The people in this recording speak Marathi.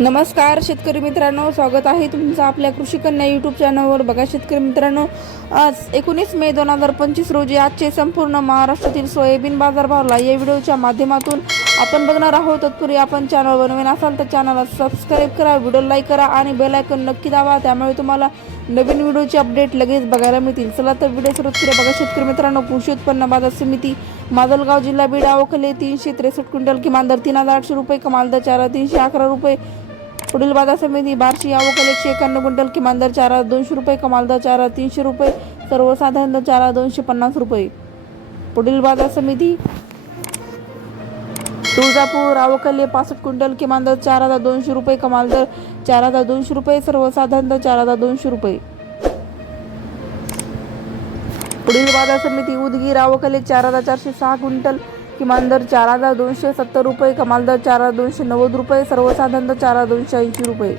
नमस्कार शेतकरी मित्रांनो. स्वागत आहे तुमचं आपल्या कृषी कन्या यूट्यूब चॅनलवर बघा शेतकरी मित्रांनो आज एकोणीस मे दोन हजार पंचवीस रोजी आजचे संपूर्ण महाराष्ट्रातील सोयाबीन बाजारभावला या व्हिडिओच्या माध्यमातून आपण बघणार आहोत. तत्पूर्वी आपण चॅनल बनवेन असाल तर चॅनलला सबस्क्राईब करा व्हिडिओ लाईक करा आणि बेल नक्की दावा त्यामुळे तुम्हाला नवीन व्हिडिओचे अपडेट लगेच बघायला मिळतील. चला तर व्हिडिओ सुरुवात करूया. बघा शेतकरी मित्रांनो कृषी उत्पन्न बाजार समिती माजलगाव जिल्हा बीड अवखले तीनशे त्रेसष्ट क्विंटल किमान दर तीन हजार आठशे रुपये कमाल दर चार तीनशे अकरा रुपये पुढील बाजार समिती बार्शी अवकल एकशे एकाण्णव क्विंटल किमान दर चार हजार दोनशे रुपये कमाल दर चार हजार तीनशे रुपये सर्वसाधारण दर चारा दोनशे पन्नास रुपये. पुढील बाजार समिती तुळजापूर अवकले पासष्ट क्विंटल किमान दर चार हजार दोनशे रुपये कमाल दर चार हजार दोनशे रुपये सर्वसाधारण दर चार हजार दोनशे रुपये. पुढील बाजार समिती उदगीर आवकले चार हजार चारशे सहा क्विंटल किमान दर चार हजार दोनशे सत्तर रुपये कमाल दर चार हजार दोनशे नव्वद रुपये सर्वसाधारण दर चार हजार दोनशे ऐंशी रुपये.